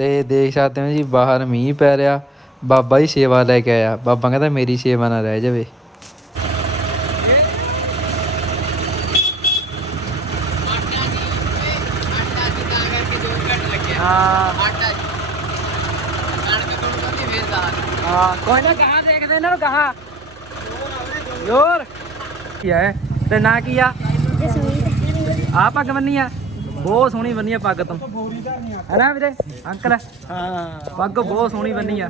ਤੇ ਦੇਖ ਸਕਦੇ ਹੋ ਜੀ ਬਾਹਰ ਮੀਂਹ ਪੈ ਰਿਹਾ। ਬਾਬਾ ਹੀ ਸੇਵਾ ਲੈ ਕੇ ਆਇਆ। ਬਾਬਾ ਕਹਿੰਦਾ ਮੇਰੀ ਸੇਵਾ ਨਾ ਰਹਿ ਜਾਵੇ। ਹਾਂ। ਹਾਂ। ਕੋਈ ਨਾ ਕਹਾ ਦੇਖਦੇ ਇਹਨਾਂ ਨੂੰ ਕਹਾ ਯੋਰ ਕੀ ਹੈ? ਤੇ ਨਾ ਕੀ ਆ? ਆ ਪੱਗ ਬੰਨੀ ਆ। ਬਹੁਤ ਸੋਹਣੀ ਬੰਨੀ ਆ ਪੱਗ ਤੋਂ। ਹੈਨਾ ਵੀਰੇ? ਅੰਕਲ? ਹਾਂ। ਪੱਗ ਬਹੁਤ ਸੋਹਣੀ ਬੰਨੀ ਆ।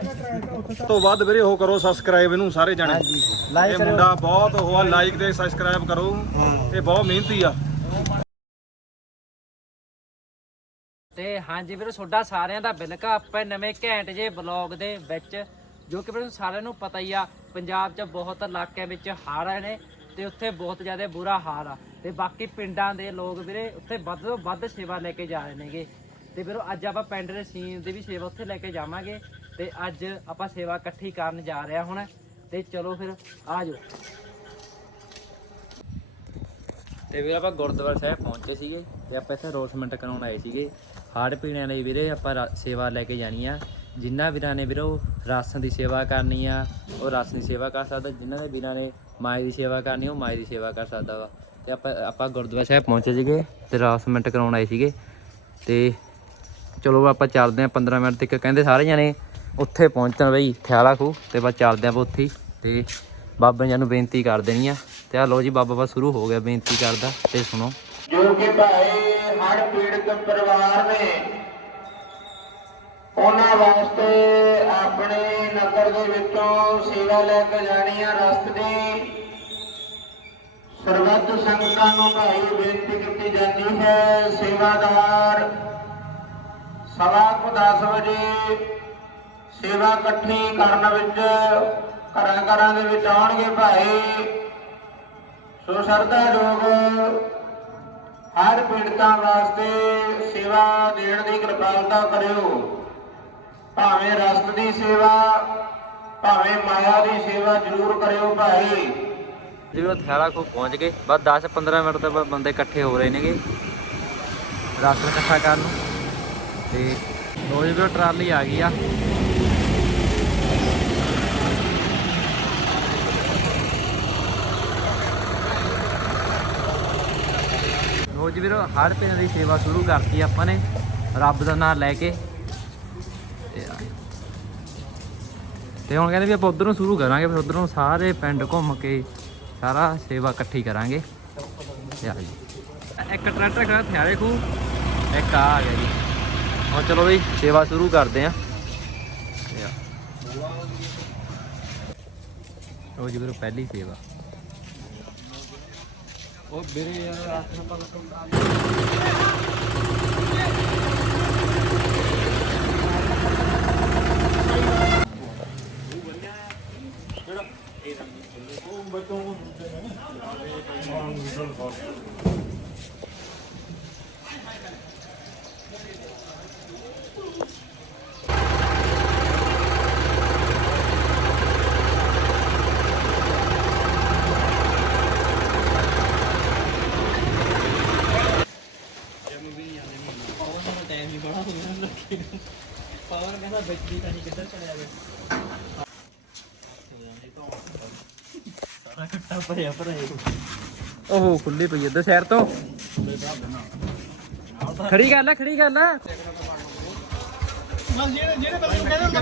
ਤੋਂ ਵੱਧ ਵੀਰੇ ਉਹ ਕਰੋ ਸਬਸਕ੍ਰਾਈਬ ਇਹਨੂੰ ਸਾਰੇ ਜਾਣੇ। ਇਹ ਮੁੰਡਾ ਬਹੁਤ ਉਹ ਆ ਲਾਈਕ ਤੇ ਸਬਸਕ੍ਰਾਈਬ ਕਰੋ। ਇਹ ਬਹੁਤ ਮਿਹਨਤੀ ਆ। ਤੇ ਹਾਂਜੀ ਵੀਰੋ ਤੁਹਾਡਾ ਸਾਰਿਆਂ ਦਾ ਬਿਲਕਾ ਆਪਾਂ ਨਵੇਂ ਘੈਂਟ ਜੇ ਬਲੌਗ ਦੇ ਵਿੱਚ ਜੋ ਕਿ ਵੀਰੋ ਸਾਰਿਆਂ ਨੂੰ ਪਤਾ ਹੀ ਆ ਪੰਜਾਬ 'ਚ ਬਹੁਤ ਇਲਾਕਿਆਂ ਵਿੱਚ ਹੜ੍ਹ ਆਏ ਨੇ। ਤੇ ਉੱਥੇ ਬਹੁਤ ਜ਼ਿਆਦਾ ਬੁਰਾ ਹਾਲ ਆ। ਤੇ ਬਾਕੀ ਪਿੰਡਾਂ ਦੇ ਲੋਕ ਵੀਰੇ, ਉੱਥੇ ਵੱਧ ਤੋਂ ਵੱਧ ਸੇਵਾ ਲੈ ਕੇ ਜਾ ਰਹੇ ਨੇਗੇ। ਤੇ ਵੀਰੋ, ਅੱਜ ਆਪਾਂ ਪਿੰਡ ਦੇ ਸੀਨ ਦੀ ਵੀ ਸੇਵਾ ਉੱਥੇ ਲੈ ਕੇ ਜਾਵਾਂਗੇ। ਤੇ ਅੱਜ ਆਪਾਂ ਸੇਵਾ ਇਕੱਠੀ ਕਰਨ ਜਾ ਰਹੇ ਹਾਂ ਹੁਣ। ਤੇ ਚਲੋ ਫਿਰ, ਆ ਜਾਓ। ਤੇ ਵੀਰ, ਆਪਾਂ ਗੁਰਦੁਆਰਾ ਸਾਹਿਬ ਪਹੁੰਚੇ ਸੀਗੇ ਤੇ ਆਪਾਂ ਇੱਥੇ ਰੋਸਮੈਂਟ ਕਰਾਉਣ ਆਏ ਸੀਗੇ। ਹਾੜ ਪੀਣਿਆਂ ਲਈ ਵੀਰੇ, ਆਪਾਂ ਰਾ- ਸੇਵਾ ਲੈ ਕੇ ਜਾਣੀ ਆ। ਜਿਨ੍ਹਾਂ ਵੀਰਾਂ ਨੇ ਵੀਰੋ, ਰਾਸ਼ਨ ਦੀ ਸੇਵਾ ਕਰਨੀ ਆ, ਉਹ ਰਾਸ਼ਨ ਦੀ ਸੇਵਾ ਕਰ ਸਕਦਾ। ਜਿਨ੍ਹਾਂ ਦੇ ਵੀਰਾਂ ਨੇ ਮਾਈ ਦੀ ਸੇਵਾ ਕਰਨੀ, ਉਹ ਮਾਈ ਦੀ ਸੇਵਾ ਕਰ ਸਕਦਾ ਵਾ। ਤੇ ਆਪਾਂ ਆਪਾਂ ਗੁਰਦੁਆਰਾ ਸਾਹਿਬ ਪਹੁੰਚੇ ਸੀਗੇ, ਤੇ ਰਾਸਮੈਂਟ ਕਰਾਉਣ ਆਏ ਸੀਗੇ। ਤੇ ਚਲੋ ਆਪਾਂ ਚੱਲਦੇ ਆ 15 ਮਿੰਟ ਤੱਕ, ਕਹਿੰਦੇ ਸਾਰੇ ਜਣੇ ਉੱਥੇ ਪਹੁੰਚਣ ਬਈ, ਥਿਆਲਾ ਖੂ ਤੇ ਬਸ ਚੱਲਦੇ ਆ ਆਪਾਂ ਉੱਥੇ ਹੀ। ਤੇ ਬਾਬਾ ਜੀ ਨੂੰ ਬੇਨਤੀ ਕਰ ਦੇਣੀ ਆ। ਤੇ ਆ ਲੋ ਜੀ, ਬਾਬਾ ਬਸ ਸ਼ੁਰੂ ਹੋ ਗਿਆ ਬੇਨਤੀ ਕਰਦਾ, ਤੇ ਸੁਣੋ। ਜੋ ਕਿ ਭਾਈ ਹੜ ਪੀੜਤ ਪਰਿਵਾਰ ਨੇ ਉਹਨਾਂ ਵਾਸਤੇ ਦੇ ਵਿੱਚੋਂ ਸੇਵਾ ਲੈ ਕੇ ਜਾਣੀ ਆ ਰਸਤ ਦੀ। ਸਰਬੱਤ ਸੰਗਤਾਂ ਨੂੰ ਭਾਈ ਬੇਨਤੀ ਕੀਤੀ ਜਾਂਦੀ ਹੈ, ਸੇਵਾਦਾਰ, ਸਵਾ ਕੁ 10 ਵਜੇ ਸੇਵਾ ਇਕੱਠੀ ਕਰਨ ਵਿੱਚ, ਘਰਾਂ ਘਰਾਂ ਦੇ ਵਿੱਚ ਆਉਣਗੇ ਭਾਈ। ਸੋ ਸਰਦਾ ਲੋਕ ਹਰ ਪੀੜਤਾਂ ਵਾਸਤੇ ਸੇਵਾ ਦੇਣ ਦੀ ਕਿਰਪਾਲਤਾ ਕਰਿਓ। ਭਾਵੇਂ ਰਸਤ ਦੀ ਸੇਵਾ ਭਾਵੇਂ ਮਾਇਆ ਦੀ ਸੇਵਾ ਜ਼ਰੂਰ ਕਰਿਓ ਭਾਈ। ਜਿਵੇਂ ਥਿਆਲਾ ਖੂ ਪਹੁੰਚ ਗਏ। ਬਸ 10 15 ਮਿੰਟ ਤੱਕ ਬੰਦੇ ਇਕੱਠੇ ਹੋ ਰਹੇ ਨੇਗੇ। ਰਾਸ਼ਨ ਇਕੱਠਾ ਕਰਨ ਨੂੰ। ਤੇ ਰੋਜ਼ ਜੀ ਵੀਰੋ ਟਰਾਲੀ ਆ ਗਈ ਆ। ਰੋਜ਼ ਵੀਰੋ, ਹਰ ਪਿੰਡ ਦੀ ਸੇਵਾ ਸ਼ੁਰੂ ਕਰਤੀ ਆਪਾਂ ਨੇ। ਰੱਬ ਦਾ ਨਾਮ ਲੈ ਕੇ। ਤੇ ਹੁਣ ਕਹਿੰਦੇ ਵੀ ਆਪਾਂ ਉਧਰੋਂ ਸ਼ੁਰੂ ਕਰਾਂਗੇ, ਫਿਰ ਉਧਰੋਂ ਸਾਰੇ ਪਿੰਡ ਘੁੰਮ ਕੇ ਸਾਰਾ ਸੇਵਾ ਇਕੱਠੀ ਕਰਾਂਗੇ। ਤੇ ਆ ਜੀ। ਇੱਕ ਟਰੈਕਟਰ ਖੜਾ ਥਿਆਲੇ ਖੂ ਇੱਕ ਆ ਆ ਗਿਆ ਜੀ। ਹੁਣ ਚਲੋ ਬਈ, ਸੇਵਾ ਸ਼ੁਰੂ ਕਰਦੇ ਆਂ। ਤੇ ਆ ਲਓ ਜੀ ਵੀਰੋ, ਪਹਿਲੀ ਸੇਵਾ। ਉਹ ਵੀਰੇ ਯਾਰ Oo, batong ko. Ang gusto ko. ਓਹ ਖੁੱਲੀ ਪਈ ਇੱਧਰ ਸ਼ਹਿਰ ਤੋਂ। ਖੜੀ ਗੱਲ ਆ ਖੜੀ ਗੱਲ ਆ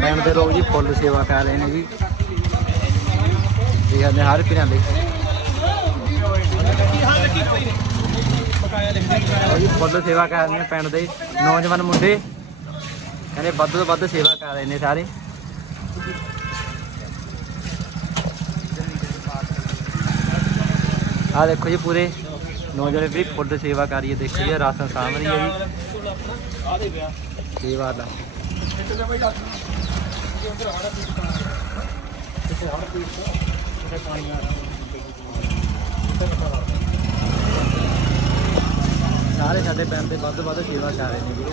ਪਿੰਡ ਦੇ ਲੋਕ ਜੀ ਫੁੱਲ ਸੇਵਾ ਕਰ ਰਹੇ ਨੇ ਜੀ। ਇਹ ਕਹਿੰਦੇ ਹਰ ਪਿੰਡਾਂ ਦੇ ਉਹ ਜੀ ਫੁੱਲ ਸੇਵਾ ਕਰ ਰਹੇ ਨੇ ਪਿੰਡ ਦੇ ਨੌਜਵਾਨ ਮੁੰਡੇ। ਕਹਿੰਦੇ ਵੱਧ ਤੋਂ ਵੱਧ ਸੇਵਾ ਕਰ ਰਹੇ ਨੇ ਸਾਰੇ। ਆ ਦੇਖੋ ਜੀ ਪੂਰੇ ਨੌਜਵਾਨ ਵੀ ਫੁੱਲ ਸੇਵਾ ਕਰੀਏ ਦੇਖੋ ਜੀ ਰਾਸ਼ਨ ਸਾਹਮਣੇ ਹੈ ਜੀ। ਸੇਵਾ ਦਾ। ਸਾਰੇ ਸਾਡੇ ਪਿੰਡ ਦੇ ਵੱਧ ਤੋਂ ਵੱਧ ਸੇਵਾ ਕਰ ਰਹੇ ਨੇ ਵੀਰੇ।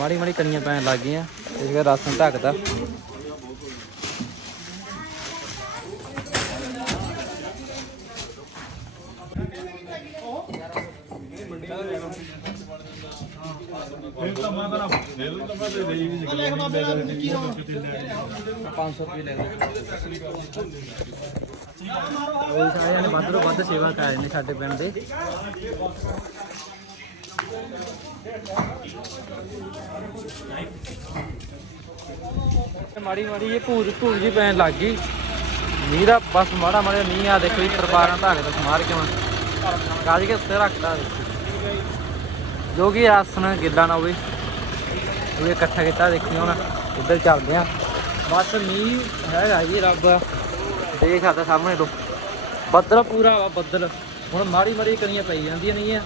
ਮਾੜੀ ਮਾੜੀ ਕਣੀਆਂ ਪੈਣ ਲੱਗ ਗਈਆਂ, ਇਸ ਕਰਕੇ ਰਾਸ਼ਨ ਢੱਕਦਾ ਉਹ ਸਾਰਿਆਂ ਨੇ ਵੱਧ ਤੋਂ ਵੱਧ ਸੇਵਾ ਕਰ ਰਹੇ ਨੇ ਸਾਡੇ ਪਿੰਡ ਦੇ। ਮਾੜੀ ਮਾੜੀ ਇਹ ਭੂਜ ਭੂਜ ਜੀ ਪੈਣ ਲੱਗ ਗਈ। ਮੀਂਹ ਦਾ ਬਸ ਮਾੜਾ ਮਾੜਾ ਮੀਂਹ ਆ, ਦੇਖੋ ਜੀ ਤਰਪਾਰਾਂ ਢੱਕ ਦਾ ਸਮਾਰ ਕਿਉਂ ਕਾਜ ਕੇ ਉੱਤੇ ਰੱਖਦਾ ਜੋ ਕਿ ਆਸਣ ਗਿੱਲਾ ਨਾ ਹੋਵੇ ਉਹ ਇਕੱਠਾ ਕੀਤਾ, ਦੇਖੀ ਹੁਣ ਉੱਧਰ ਚੱਲਦੇ ਆ ਬਸ ਮੀਂਹ ਹੈਗਾ ਜੀ ਰੱਬ, ਦੇਖ ਸਕਦਾ ਸਾਹਮਣੇ ਤੋਂ। ਬੱਦਲ ਪੂਰਾ ਵਾ ਬੱਦਲ। ਹੁਣ ਮਾੜੀ ਮਾੜੀ ਕਣੀਆਂ ਪਈ ਜਾਂਦੀਆਂ ਨਹੀਂ ਆ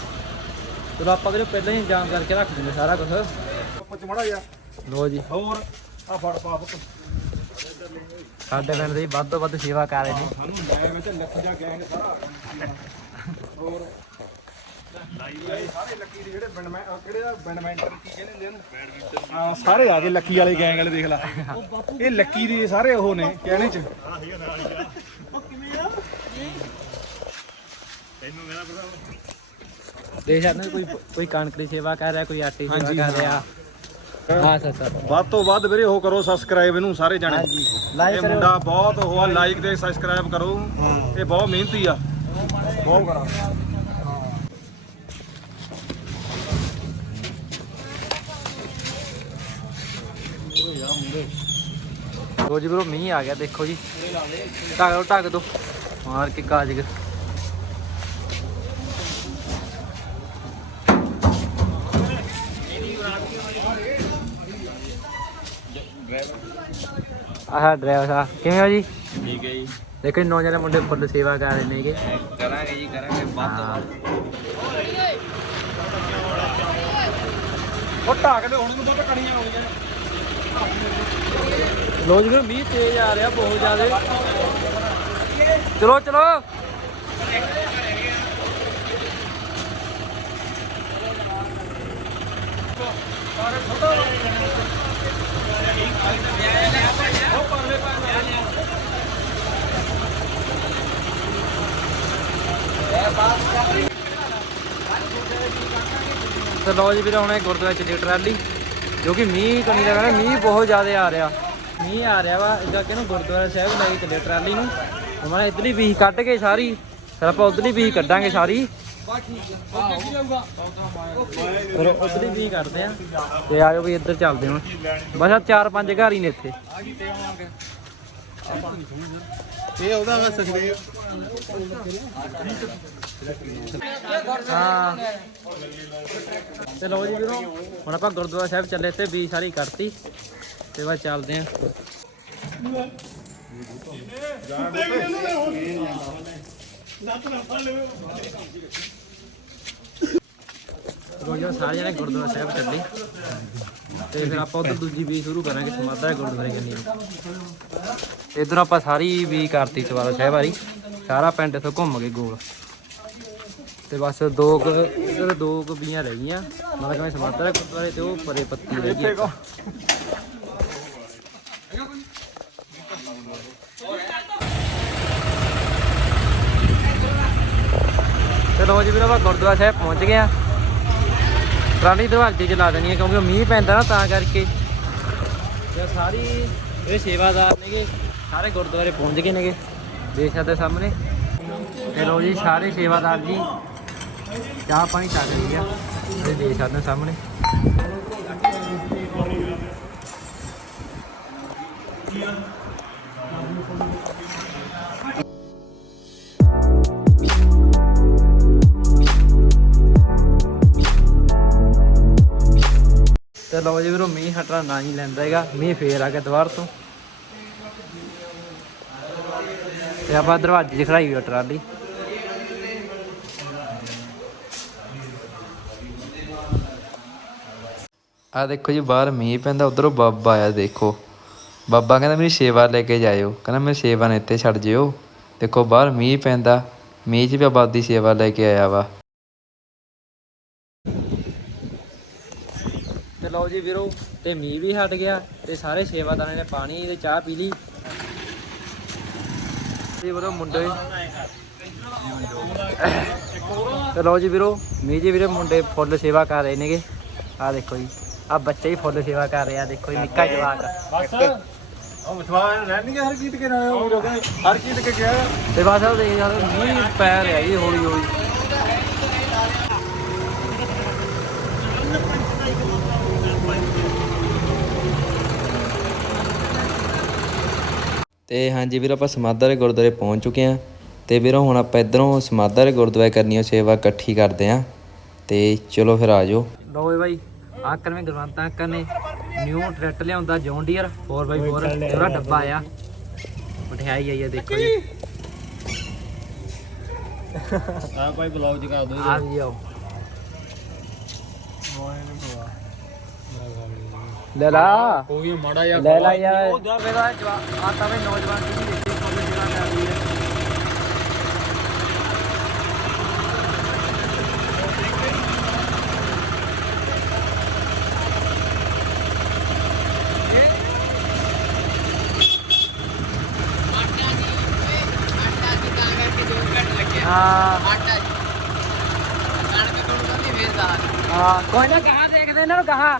ਚਲੋ ਆਪਾਂ ਵੀਰੇ ਪਹਿਲਾਂ ਹੀ ਜਾਮ ਕਰਕੇ ਰੱਖ ਦਿੰਦੇ ਸਾਰਾ ਕੁਝ ਪੁੱਛ ਮੜਾ ਜਾ ਲੋ ਜੀ। ਹੋਰ ਆ ਫੜ ਪਾ ਪੁੱਤ। ਸਾਡੇ ਪਿੰਡ ਦੇ ਵੱਧ ਤੋਂ ਵੱਧ ਸੇਵਾ ਕਰ ਰਹੇ ਨੇ। ਸਾਨੂੰ ਲੈ ਵਿੱਚ ਲੱਖ ਜਾ ਗੈਂਗ ਸਾਰਾ। ਹੋਰ। ਸਾਰੇ ਲੱਕੀ ਦੇ ਜਿਹੜੇ ਬੈਂਡਮੈਂ ਅਹ ਕਿਹੜੇ ਦਾ ਬੈਂਡਮੈਂਟਰ ਕੀ ਕਹਿੰਦੇ ਹੁੰਦੇ ਉਹਨੂੰ? ਹਾਂ ਸਾਰੇ ਆ ਗਏ ਲੱਕੀ ਵਾਲੇ ਗੈਂਗ ਵਾਲੇ ਦੇਖ ਲੈ। ਇਹ ਲੱਕੀ ਦੇ ਸਾਰੇ ਉਹ ਨੇ ਕਹਿਣੇ ਚ। ਦੇਖ ਹੋ ਕੋਈ ਕੋਈ ਕਣਕ ਦੀ ਸੇਵਾ ਕਰ ਰਿਹਾ ਕੋਈ ਆਟੇ ਦੀ ਸੇਵਾ ਕਰ ਰਿਹਾ। ਹਾਂ। ਸਰ ਸਰ ਵੱਧ ਤੋਂ ਵੱਧ ਵੀਰੇ ਉਹ ਕਰੋ ਸਬਸਕ੍ਰਾਈਬ ਇਹਨੂੰ ਸਾਰੇ ਜਾਣੇ। ਹਾਂਜੀ। ਇਹ ਲਾਈਕ ਕਰੋ ਮੁੰਡਾ ਬਹੁਤ ਉਹ ਆ ਲਾਈਕ ਤੇ ਸਬਸਕ੍ਰਾਈਬ ਕਰੋ। ਇਹ ਬਹੁਤ ਮਿਹਨਤੀ ਆ। ਬਹੁਤ ਕਰਾਂ। ਲੋ ਜੀ ਵੀਰੋ ਮੀਂਹ ਆ ਗਿਆ ਦੇਖੋ ਜੀ। ਢੱਕ ਦੋ ਢੱਕ ਦੋ। ਮਾਰ ਕੇ ਕਾਜ ਆਹ ਡਰਾਈਵਰ ਸਾਹਿਬ ਕਿਵੇਂ ਹੋ ਜੀ? ਠੀਕ ਹੈ ਜੀ। ਦੇਖੋ ਜੀ ਨੌਜਵਾਨ ਮੁੰਡੇ ਫੁੱਲ ਸੇਵਾ ਕਰ ਰਹੇ ਨੇਗੇ ਕਰਾਂਗੇ ਜੀ ਕਰਾਂਗੇ ਵੱਧ ਤੋਂ ਵੱਧ। ਉਹ ਢਾਕ ਦੇ ਹੁਣ ਨੂੰ ਬਹੁਤ ਕਣੀਆਂ ਆਉਂਦੀਆਂ ਲੋ ਜੀ ਮੀਂਹ ਤੇਜ਼ ਆ ਰਿਹਾ ਬਹੁਤ ਜ਼ਿਆਦਾ। ਚਲੋ ਚਲੋ। ਤੇ ਲੋ ਜੀ ਵੀਰੇ, ਹੁਣ ਇਹ ਗੁਰਦੁਆਰੇ ਚੱਲੀ ਟਰਾਲੀ ਜੋ ਕਿ ਮੀਂਹ ਕਣੀ ਦਾ ਕਹਿੰਦਾ ਮੀਂਹ ਬਹੁਤ ਜ਼ਿਆਦਾ ਆ ਰਿਹਾ। ਮੀਂਹ ਆ ਰਿਹਾ ਵਾ ਇਦਾਂ ਕਿ ਗੁਰਦੁਆਰਾ ਸਾਹਿਬ ਲੈ ਕੇ ਚੱਲੇ ਟਰਾਲੀ ਨੂੰ। ਉਹਨਾਂ ਇਧਰਲੀ ਵੀ ਕੱਢ ਕੇ ਸਾਰੀ, ਫਿਰ ਆਪਾਂ ਉਧਰਲੀ ਵੀ ਕੱਢਾਂਗੇ ਸਾਰੀ। ਫਿਰ ਉਧਰਲੀ ਵੀ ਕੱਢਦੇ ਆ। ਤੇ ਆਜੋ ਵੀ ਇੱਧਰ ਚੱਲਦੇ ਹੁਣ ਬਸ ਆ ਚਾਰ ਪੰਜ ਘਰ ਹੀ ਨੇ ਇੱਥੇ। ਇਹ ਉਹਦਾ ਵਾ ਸੁਖਦੇਵ ਹਾਂ। ਤੇ ਲਓ ਜੀ ਵੀਰੋ ਹੁਣ ਆਪਾਂ ਗੁਰਦੁਆਰਾ ਸਾਹਿਬ ਚੱਲੇ ਤੇ ਵੀ ਸਾਰੀ ਕੱਢਤੀ ਤੇ ਬਸ ਚੱਲਦੇ ਆਂ ਜੀ ਸਾਰੇ ਜਣੇ ਗੁਰਦੁਆਰਾ ਸਾਹਿਬ ਚੱਲੇ। ਤੇ ਫਿਰ ਆਪਾਂ ਉਧਰ ਦੂਜੀ ਵੀ ਸ਼ੁਰੂ ਕਰਾਂਗੇ, ਸਮਾਧਾ ਗੁਰਦੁਆਰੇ ਕੰਨੀ ਇਧਰ ਆਪਾਂ ਸਾਰੀ ਵੀ ਕਰਤੀ ਚਵਾਰਾ ਸਾਹਿਬ ਵਾਲੀ, ਸਾਰਾ ਪਿੰਡ ਇੱਥੋਂ ਘੁੰਮ ਗਏ ਗੋਲ। ਤੇ ਬਸ ਦੋ ਕੁ, ਇਧਰ ਦੋ ਕੁ ਬੀਆਂ ਰਹਿ ਗਈਆਂ। ਮਤਲਬ ਕਿ ਸਮਾਧਾ ਗੁਰਦੁਆਰੇ ਤੇ ਉਹ ਪਰੇ ਪੱਤੀ ਰਹਿ ਗਈ। ਤੇ ਲੋ ਜੀ ਵੀਰੋ, ਆਪਾਂ ਗੁਰਦੁਆਰਾ ਸਾਹਿਬ ਪਹੁੰਚ ਗਏ ਆ ਟਰਾਲੀ ਦਰਵਾਜ਼ੇ 'ਚ ਲਾ ਦੇਣੀ ਹੈ, ਕਿਉਂਕਿ ਮੀਂਹ ਪੈਂਦਾ ਨਾ ਤਾਂ ਕਰਕੇ। ਤੇ ਸਾਰੀ ਇਹ ਸੇਵਾਦਾਰ ਨੇਗੇ, ਸਾਰੇ ਗੁਰਦੁਆਰੇ ਪਹੁੰਚ ਗਏ ਨੇਗੇ, ਦੇਖ ਸਕਦੇ ਸਾਹਮਣੇ। ਤੇ ਲੋ ਜੀ, ਸਾਰੇ ਸੇਵਾਦਾਰ ਜੀ, ਚਾਹ ਪਾਣੀ ਛਕ ਲਈ ਆ, ਇਹ ਦੇਖ ਸਕਦੇ ਸਾਹਮਣੇ। ਤੇ ਲਓ ਜੀ ਵੀਰੋ, ਮੀਂਹ ਹਟਣਾ ਨਾ ਹੀ ਲੈਂਦਾ ਹੈਗਾ। ਮੀਂਹ ਫੇਰ ਆ ਗਿਆ ਦੁਬਾਰ ਤੋਂ। ਤੇ ਆਪਾਂ ਦਰਵਾਜ਼ੇ 'ਚ ਖੜਾਈ ਹੋਈ ਟਰਾਲੀ। ਆ ਦੇਖੋ ਜੀ, ਬਾਹਰ ਮੀਂਹ ਪੈਂਦਾ, ਉਧਰੋਂ ਬਾਬਾ ਆਇਆ, ਦੇਖੋ। ਬਾਬਾ ਕਹਿੰਦਾ, ਮੇਰੀ ਸੇਵਾ ਲੈ ਕੇ ਜਾਇਓ। ਕਹਿੰਦਾ, ਮੇਰੀ ਸੇਵਾ ਨੇ ਇੱਥੇ ਛੱਡ ਜਿਓ। ਦੇਖੋ, ਬਾਹਰ ਮੀਂਹ ਪੈਂਦਾ। ਮੀਂਹ 'ਚ ਵੀ ਬਾਬਾ ਦੀ ਸੇਵਾ ਲੈ ਕੇ ਆਇਆ ਵਾ। ਲਓ ਜੀ ਵੀਰੋ ਤੇ ਮੀਂਹ ਵੀ ਹਟ ਗਿਆ ਤੇ ਸਾਰੇ ਸੇਵਾਦਾਰਾਂ ਨੇ ਪਾਣੀ ਤੇ ਚਾਹ ਪੀ ਲਈ। ਤੇ ਵੀਰੋ ਮੁੰਡੇ। ਤੇ ਲਓ ਜੀ ਵੀਰੋ ਮੀਂਹ ਜੀ ਵੀਰੇ ਮੁੰਡੇ ਫੁੱਲ ਸੇਵਾ ਕਰ ਰਹੇ ਨੇਗੇ। ਆ ਦੇਖੋ ਜੀ ਆ ਬੱਚੇ ਹੀ ਫੁੱਲ ਸੇਵਾ ਕਰ ਰਹੇ ਆ ਦੇਖੋ ਜੀ ਨਿੱਕਾ ਜਵਾਕ। ਬਸ। ਉਹ ਮਠਵਾਨ ਰਹਿਣਗੇ ਹਰ ਗੀਤ ਕੇ ਨਾਲ ਉਹ ਲੋਕਾਂ ਹਰ ਗੀਤ ਕੇ ਗਿਆ ਤੇ ਬਸ ਉਹ ਦੇਖ ਯਾਰ ਮੀਂਹ ਪੈ ਰਿਹਾ ਜੀ ਹੌਲੀ ਹੌਲੀ ਤੇ ਹਾਂਜੀ ਵੀਰ ਆਪਾਂ ਸਮਾਧਾ ਦੇ ਗੁਰਦੁਆਰੇ ਪਹੁੰਚ ਚੁੱਕੇ ਆ ਤੇ ਵੀਰੋ ਹੁਣ ਆਪਾਂ ਇਧਰੋਂ ਸਮਾਧਾ ਦੇ ਗੁਰਦੁਆਰੇ ਕਰਨੀ ਸੇਵਾ ਇਕੱਠੀ ਕਰਦੇ ਆ ਤੇ ਚਲੋ ਫਿਰ ਆ ਜਾਓ। ਲਓ ਬਾਈ ਆਕਰ ਮੈਂ ਗੁਰਵੰਤ ਨੇ। ਨਿਊ ਟਰੈਕਟਰ ਲਿਆਉਂਦਾ ਜੌਨ ਡੀਅਰ 4x4 ਪੂਰਾ ਡੱਬਾ ਆ। ਮਠਿਆਈ ਆਈ ਆ ਦੇਖੋ ਜੀ। ਆ ਭਾਈ ਬਲੌਗ ਚ ਕਰ ਦੋ ਵੀ ਆਓ। ਲੈ ਲਾ। ਕੋਈ ਮਾੜਾ ਜਿਹਾ ਲੈ ਲਾ ਯਾਰ। ਮੇਰਾ ਜਵਾਨ ਆ ਤਾਂ ਵੀ ਨੌਜਵਾਨ ਪੀੜ੍ਹੀ ਦੇਖੀ ਕੋਲ ਜਿਹੜਾ ਕਰ ਰਹੀ ਹੈ। ਹਾਂ। ਹਾਂ ਕੋਈ ਨਾ ਕਹਾਂ ਦੇਖਦੇ ਇਹਨਾਂ ਨੂੰ ਕਹਾਂ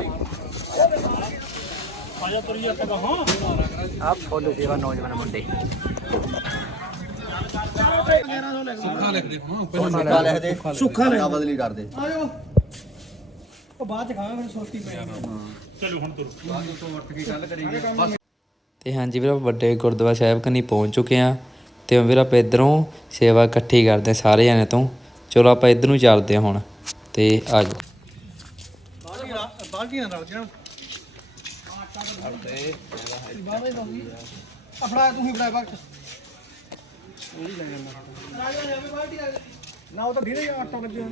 ਆ ਫੁੱਲ ਸੇਵਾ ਨੌਜਵਾਨ ਮੁੰਡੇ। ਤੇ ਹਾਂਜੀ ਵੀਰ ਆਪਾਂ ਵੱਡੇ ਗੁਰਦੁਆਰਾ ਸਾਹਿਬ ਕਨੀ ਪਹੁੰਚ ਚੁੱਕੇ ਆ ਤੇ ਹੁਣ ਵੀਰ ਆਪਾਂ ਇਧਰੋਂ ਸੇਵਾ ਇਕੱਠੀ ਕਰਦੇ ਹਾਂ ਸਾਰੇ ਜਣੇ ਤੋਂ। ਚਲੋ ਆਪਾਂ ਇਧਰ ਨੂੰ ਚੱਲਦੇ ਹਾਂ ਹੁਣ। ਤੇ ਆ ਜਾਓ। ਬਾਲਟੀਆਂ ਨਾਲ ਜਾਣ ਆਪਣਾ ਤੂੰ ਹੀ ਬੜਾ ਵਕਤ ਨਾ ਉਹ ਤਾਂ ਧੀਰੇ ਜਿਹਾ ਆਟਾ ਲੱਗੇ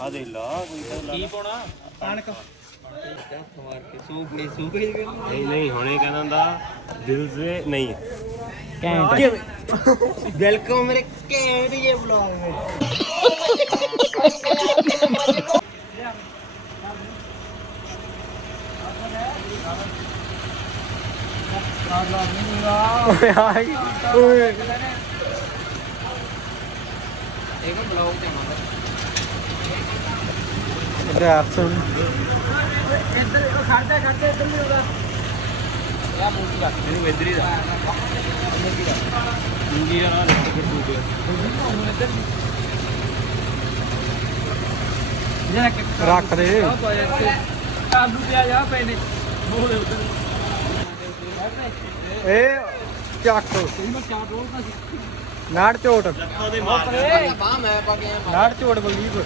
ਆ ਦੇ ਲਾ ਕੀ ਪਾਉਣਾ ਕਣਕ ਨਹੀਂ ਨਹੀਂ ਹੁਣੇ ਕਹਿੰਦਾ ਦਾ ਦਿਲ ਸੇ ਨਹੀਂ ਘੈਂਟ ਵੈਲਕਮ ਮੇਰੇ ਜੇ ਬਲੌਗ ਵਿੱਚ ਰਿਐਕਸ਼ਨ ਇਹਨੂੰ ਇੱਧਰ ਹੀ ਦਾ ਇੰਜੀ ਵਾਲਾ ਫਿਰ ਤੂੰ ਰੱਖ ਦੇ ਆਲੂ ਪਿਆਜ਼ ਆ ਪਏ ਨੇ ਇਹ ਚੱਕ। ਨਾੜ ਝੋਟ। ਮਾਰ ਨਾੜ ਝੋਟ ਬਲਦੀਪ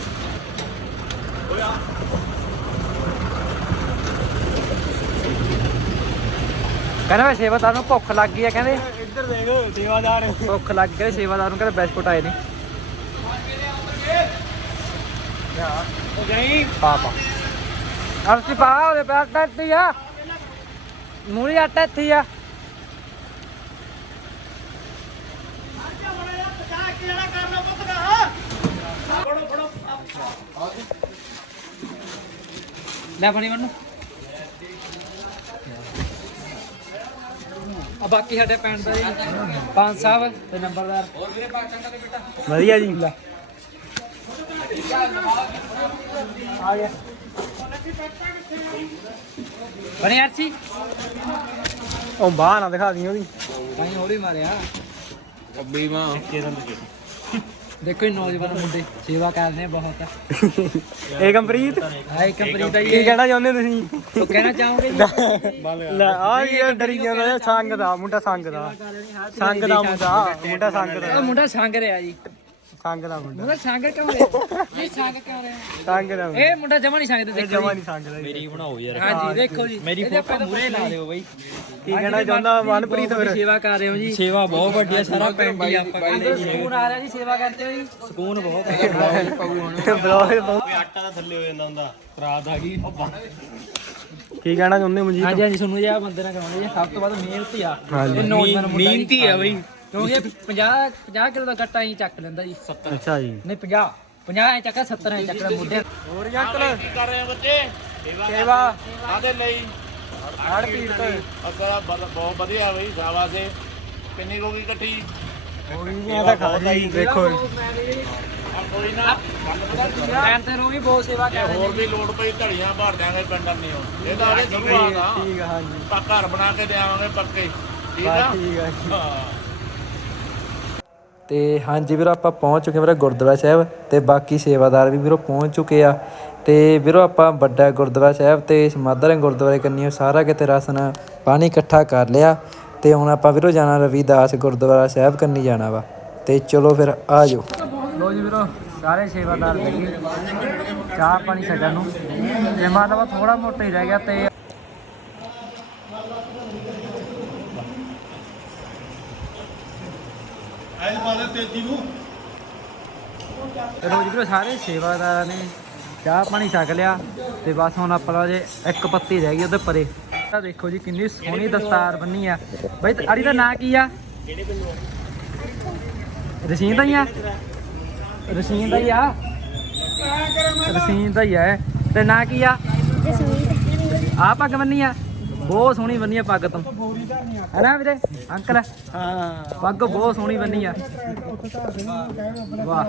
ਕਹਿੰਦਾ ਮੈਂ ਸੇਵਾਦਾਰ ਨੂੰ ਭੁੱਖ ਲੱਗ ਗਈ ਆ ਕਹਿੰਦੇ। ਇੱਧਰ ਦੇਖ ਸੇਵਾਦਾਰ। ਭੁੱਖ ਲੱਗ ਗਈ ਸੇਵਾਦਾਰ ਨੂੰ ਕਹਿੰਦੇ ਬਿਸਕੁਟ ਆਏ ਨੇ। ਉਹ ਜਾਈ। ਪਾ ਪਾ ਅਰਸੀ ਪਾ ਉਹਦੇ ਪੈਰ ਟੱਟੀ ਆ। ਮੂਰੀ ਆਟਾ ਇੱਥੇ ਆ। ਲੈ ਫੜੀ ਮੈਨੂੰ। ਆ ਬਾਕੀ ਸਾਡੇ ਪਿੰਡ ਦਾ ਜੀ ਪੰਜ ਸਾਹਿਬ ਤੇ ਨੰਬਰਦਾਰ। ਵਧੀਆ ਜੀ। ਆ ਗਿਆ। ਬਣੇ ਅਰਸੀ ਉਹ ਬਾਹ ਨਾ ਦਿਖਾ ਦੀ ਉਹਦੀ। ਕਾਈ ਹੋਰ ਹੀ ਮਾਰਿਆ। ਅੱਬੀ ਮਾਂ। ਦੇਖੋ ਇਹ ਨੌਜਵਾਨ ਮੁੰਡੇ ਸੇਵਾ ਕਰਦੇ ਆ ਬਹੁਤ। ਇਹ ਕੰਪਰੀਤ? ਹਾਈ ਕੰਪਨੀ ਦਾ ਕੀ ਇਹ ਕਹਿਣਾ ਚਾਹੁੰਦੇ ਤੁਸੀਂ? ਉਹ ਕਹਿਣਾ ਚਾਹੋਗੇ ਜੀ? ਲੈ ਆ ਇਹ ਡਰੀ ਜਾਂਦਾ ਸੰਗ ਦਾ ਮੁੰਡਾ ਸੰਗ ਦਾ। ਸੰਗ ਦਾ ਮੁੰਡਾ ਮੁੰਡਾ ਸੰਗ ਦਾ। ਮੁੰਡਾ ਸੰਗ ਰਿਹਾ ਜੀ। ਸੰਗ ਦਾ ਮੁੰਡਾ। ਮੁੰਡਾ ਸੰਗ ਕਿਉਂ ਰਿਹਾ? ਇਹ ਸੰਗ ਕਿਉਂ ਰਿਹਾ? ਸੰਗ ਦਾ ਮੁੰਡਾ। ਇਹ ਮੁੰਡਾ ਜਮਾ ਨਹੀਂ ਸੰਗਦੇ ਇਹ ਦੇਖੋ ਜਮਾ ਨਹੀਂ ਸੰਗ ਦਾ ਮੇਰੀ ਬਣਾਓ ਯਾਰ। ਹਾਂਜੀ ਦੇਖੋ ਜੀ। ਮੇਰੀ ਫੋਟੋ ਮੂਰੇ ਲਾ ਦਿਓ ਬਈ। ਕੀ ਕਹਿਣਾ ਚਾਹੁੰਦਾ ਮਨਪ੍ਰੀਤ ਫਿਰ ਸੇਵਾ ਕਰ ਰਹੇ ਹੋ ਜੀ। ਸੇਵਾ ਬਹੁਤ ਵੱਡੀ ਆ ਸਾਰਾ ਪਿੰਡ ਹੀ ਆਪਾਂ ਅੰਦਰ ਸਕੂਨ ਆ ਰਿਹਾ ਜੀ ਸੇਵਾ ਕਰਦੇ ਹੋ ਜੀ। ਸਕੂਨ ਬਹੁਤ ਹੈ ਬਲੌਗ ਆਟਾ ਤਾਂ ਥੱਲੇ ਹੋ ਜਾਂਦਾ ਹੁੰਦਾ ਰਾਤ ਆ ਗਈ। ਕੀ ਕਹਿਣਾ ਚਾਹੁੰਦੇ ਮਨਜੀਤ? ਹਾਂਜੀ ਹਾਂਜੀ ਤੁਹਾਨੂੰ ਜੇ ਆ ਬੰਦੇ ਨਾਲ ਕਰਾਉਣੇ ਜੀ ਸਭ ਤੋਂ ਵੱਧ ਮਿਹਨਤੀ ਆ। ਹਾਂਜੀ। ਇਹ ਨੌਜਵਾਨ ਮੁੰਡਾ। ਮਿਹਨਤੀ ਆ ਬਈ। ਕਿਉਂਕਿ 50 50 ਕਿਲੋ ਦਾ ਗੱਟਾ ਹੀ ਚੱਕ ਲੈਂਦਾ ਜੀ। ਅੱਛਾ ਜੀ। ਨਹੀਂ 50 50 ਐ ਚੱਕਾ 70 ਐ ਚੱਕਦਾ ਮੁੰਡੇ। ਹੋਰ ਅੰਕਲ? ਕੀ ਕਰ ਰਹੇ ਆ ਬੱਚੇ? ਸੇਵਾ ਆਦੇ ਲਈ। ਹੜ ਪੀੜ ਤੋਂ। ਅਸਾ ਬਹੁਤ ਵਧੀਆ ਬਈ ਸ਼ਾਬਾਸ਼ ਏ। ਕਿੰਨੀ ਹੋ ਗਈ ਇਕੱਠੀ ਹੋ ਗਈ ਇਹ ਤਾਂ ਖਾ ਜੀ ਦੇਖੋ। ਕੋਈ ਨਾ। ਟਾਈਮ ਤੇ ਰੋਗੀ ਬਹੁਤ ਸੇਵਾ ਕਰ ਰਹੇ ਹੋਰ ਵੀ ਲੋੜ ਪਈ ਧੜੀਆਂ ਭਰ ਦਿਆਂਗੇ ਪਿੰਡਾਂ ਨਹੀਂ ਇਹ ਤਾਂ ਅਜੇ ਸ਼ੁਰੂਆਤ ਆ। ਠੀਕ ਆ ਹਾਂਜੀ। ਤਾਂ ਘਰ ਬਣਾ ਕੇ ਦੇਵਾਂਗੇ ਪੱਕੇ। ਠੀਕ ਆ? ਠੀਕ ਆ ਜੀ। ਹਾਂ। ਤੇ ਹਾਂਜੀ ਵੀਰੋ, ਆਪਾਂ ਪਹੁੰਚ ਚੁੱਕੇ ਵੀਰੇ ਗੁਰਦੁਆਰਾ ਸਾਹਿਬ ਤੇ ਬਾਕੀ ਸੇਵਾਦਾਰ ਵੀ ਵੀਰੋ ਪਹੁੰਚ ਚੁੱਕੇ ਆ। ਤੇ ਵੀਰੋ, ਆਪਾਂ ਵੱਡਾ ਗੁਰਦੁਆਰਾ ਸਾਹਿਬ ਤੇ ਸਮਾਧਾਰੇ ਗੁਰਦੁਆਰੇ ਕੰਨੀਓ ਸਾਰਾ ਕਿਤੇ ਰਸਨ, ਪਾਣੀ ਇਕੱਠਾ ਕਰ ਲਿਆ ਤੇ ਹੁਣ ਆਪਾਂ ਵੀਰੋ ਜਾਣਾ ਰਵੀਦਾਸ ਗੁਰਦੁਆਰਾ ਸਾਹਿਬ ਕੰਨੀ ਜਾਣਾ ਵਾ। ਤੇ ਚਲੋ ਫਿਰ, ਆ ਜਾਓ। ਲੋ ਜੀ ਵੀਰੋ, ਸਾਰੇ ਸੇਵਾਦਾਰ ਲੱਗੇ। ਚਾਹ ਪਾਣੀ ਛਕਣ ਨੂੰ। ਤੇ ਮਾਤਾ ਥੋੜਾ ਮੋਟਾ ਹੀ ਰਹਿ ਗਿਆ ਤੇ ਤੇ ਲੋ ਜੀ ਵੀਰੋ ਸਾਰੇ ਸੇਵਾਦਾਰਾਂ ਨੇ ਚਾਹ ਪਾਣੀ ਛਕ ਲਿਆ ਤੇ ਬਸ ਹੁਣ ਆਪਣਾ ਜੇ ਇੱਕ ਪੱਤੀ ਰਹਿ ਗਈ ਉਹਦੇ ਪਰੇ। ਆ ਦੇਖੋ ਜੀ ਕਿੰਨੀ ਸੋਹਣੀ ਦਸਤਾਰ ਬੰਨੀ ਆ। ਬਈ ਅੜੀ ਦਾ ਨਾਂ ਕੀ ਆ? ਰਸ਼ੀਨ ਦਾ ਹੀ ਆ? ਰਸ਼ੀਨ ਦਾ ਹੀ ਆ? ਰਸ਼ੀਨ ਦਾ ਹੀ ਆ। ਤੇ ਨਾਂ ਕੀ ਆ? ਆ ਪੱਗ ਬੰਨੀ ਆ? ਬਹੁਤ ਸੋਹਣੀ ਬੰਨੀ ਆ ਪੱਗ ਤੋਂ। ਹੈਨਾ ਵੀਰੇ? ਅੰਕਲ? ਹਾਂ। ਪੱਗ ਬਹੁਤ ਸੋਹਣੀ ਬੰਨੀ ਆ। ਵਾਹ।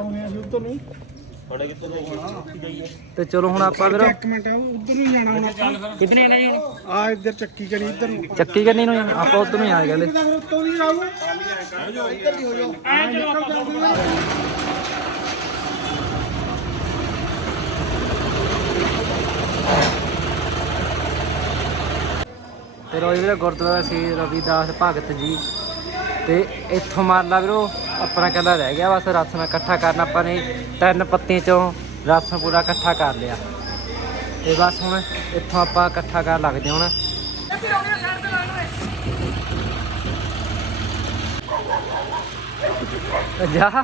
ਤੇ ਚਲੋ ਹੁਣ ਆਪਾਂ ਵੀਰੋ। ਇੱਕ ਮਿੰਟ ਉਧਰ ਨੂੰ ਜਾਣਾ ਹੁਣ ਆਪਾਂ। ਕਿਤਨੇ ਆਣਾ ਜੀ ਹੁਣ? ਆ ਇੱਧਰ ਚੱਕੀ ਕਰੀ ਇੱਧਰ ਨੂੰ। ਚੱਕੀ ਕਰਨੀ ਨੂੰ ਜਾਣਾ? ਆਪਾਂ ਉਧਰ ਨੂੰ ਆ ਕਹਿੰਦੇ। ਉੱਤੋਂ ਦੀ ਆਊ ਇੱਧਰ ਦੀ ਹੋ ਜਾਓ। ਤੇ ਰੋਜ਼ ਵੀਰੇ ਗੁਰਦੁਆਰਾ ਸ੍ਰੀ ਰਵਿਦਾਸ ਭਗਤ ਜੀ। ਤੇ ਇੱਥੋਂ ਮੰਨ ਲਾ ਵੀਰੋ, ਆਪਣਾ ਕੱਲਾ ਰਹਿ ਗਿਆ ਬਸ, ਰਾਸ਼ਨ ਇਕੱਠਾ ਕਰਨਾ ਆਪਾਂ ਨੇ। ਤਿੰਨ ਪੱਤੀਆਂ ਚੋਂ ਰਾਸ਼ਨ ਪੂਰਾ ਇਕੱਠਾ ਕਰ ਲਿਆ। ਤੇ ਬਸ ਹੁਣ ਇੱਥੋਂ ਆਪਾਂ ਇਕੱਠਾ ਕਰਨ ਲੱਗਦੇ ਹੁਣ। ਜਾ।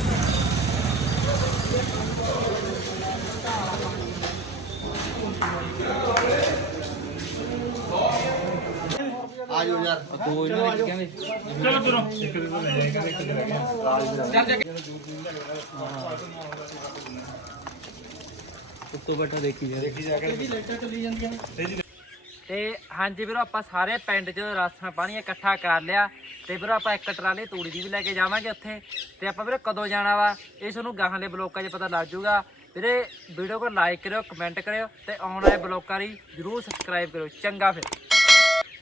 ਦੇ ਲੇਗਾ ਉੱਤੋਂ ਬੈਠਾ ਦੇਖੀ ਜਾ। ਤੇ ਹਾਂਜੀ ਵੀਰੋ ਆਪਾਂ ਸਾਰੇ ਪਿੰਡ 'ਚ ਰਾਸ਼ਨ ਪਾਣੀ ਇਕੱਠਾ ਕਰ ਲਿਆ। ਤੇ ਵੀਰੋ ਆਪਾਂ ਇੱਕ ਟਰਾਲੀ ਤੂੜੀ ਦੀ ਵੀ ਲੈ ਕੇ ਜਾਵਾਂਗੇ ਉੱਥੇ। ਤੇ ਆਪਾਂ ਵੀਰੋ ਕਦੋਂ ਜਾਣਾ ਵਾ? ਇਹ ਤੁਹਾਨੂੰ ਗਾਹਾਂ ਦੇ ਬਲੋਕਾਂ 'ਚ ਪਤਾ ਲੱਗ ਜਾਊਗਾ। ਵੀਰੇ ਵੀਡੀਓ को ਲਾਈਕ ਕਰਿਓ ਕਮੈਂਟ ਕਰਿਓ ਤੇ ਆਉਣ ਵਾਲੇ ਬਲੋਕਾਂ ਲਈ ਜਰੂਰ ਸਬਸਕ੍ਰਾਈਬ ਕਰਿਓ। ਚੰਗਾ ਫਿਰ।